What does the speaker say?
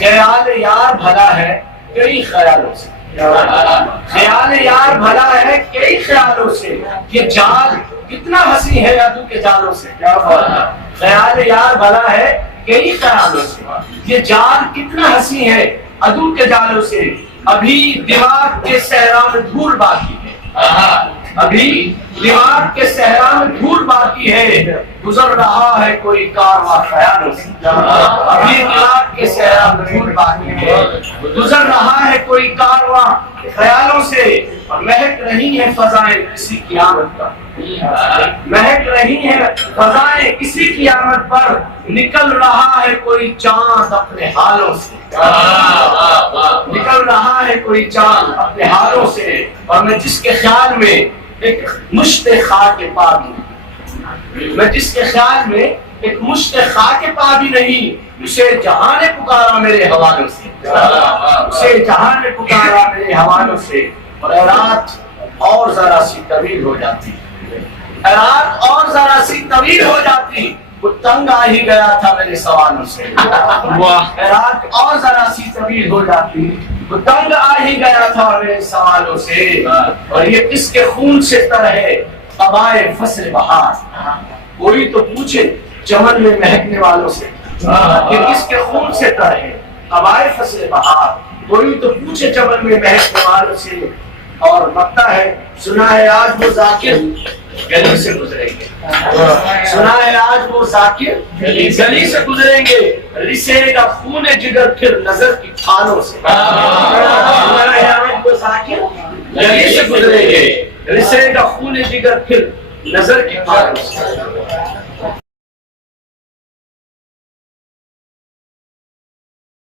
خیال یار بھلا ہے کئی خیالوں سے، خیال یار بھلا ہے کئی خیالوں سے، یہ جال کتنا ہنسی ہے عدو کے جالوں سے، خیال یار بھلا ہے کئی خیالوں سے، یہ جال کتنا ہنسی ہے عدو کے جالوں سے، ابھی دماغ کے صحرا میں دھول باقی ہے، ابھی دماغ کے صحرا میں دھول باقی ہے، گزر رہا ہے کوئی کارواں خیالوں سے، ابھی دماغ کے صحرا میں دھول باقی ہے، گزر رہا ہے کوئی کارواں خیالوں سے، اور مہک رہی ہے فضائیں کسی قیامت پر، مہک رہی ہے فضائیں کسی قیامت پر، نکل رہا ہے کوئی چاند اپنے حالوں سے، نکل رہا ہے کوئی چاند اپنے حالوں سے، اور میں جس کے خیال میں ایک مشت خاک پا بھی نہیں، میں جس کے خیال میں ایک مشت خاک پا بھی نہیں، اسے جہاں نے پکارا میرے حوالوں سے، اسے جہاں نے پکارا میرے حوالوں سے، اور اے رات اور ذرا سی طویل ہو جاتی، اے رات اور ذرا سی طویل ہو جاتی، وہ تنگ آ ہی گیا تھا میرے سوالوں سے، اے رات اور ذرا سی طویل ہو جاتی، وہ تنگ آ ہی گیا تھا میرے سوالوں سے، اور یہ کس کے خون سے تر ہے قبائے فصل بہار، کوئی تو پوچھے چمن میں مہکنے والوں سے، یہ کس کے خون سے تر ہے قبائے فصل بہار، کوئی تو پوچھے چمن میں مہکنے والوں سے، اور لگتا ہے سنا ہے آج وہ ذاکر گلی سے گزریں گے، سنا ہے آج وہ ذاکر گلی سے گزریں گے، رسے گا خون جگر پھر نظر کی کھالوں سے، سنا ہے آج وہ ذاکر گلی سے گزریں گے، رسے گا خون جگر پھر نظر کی کھالوں سے۔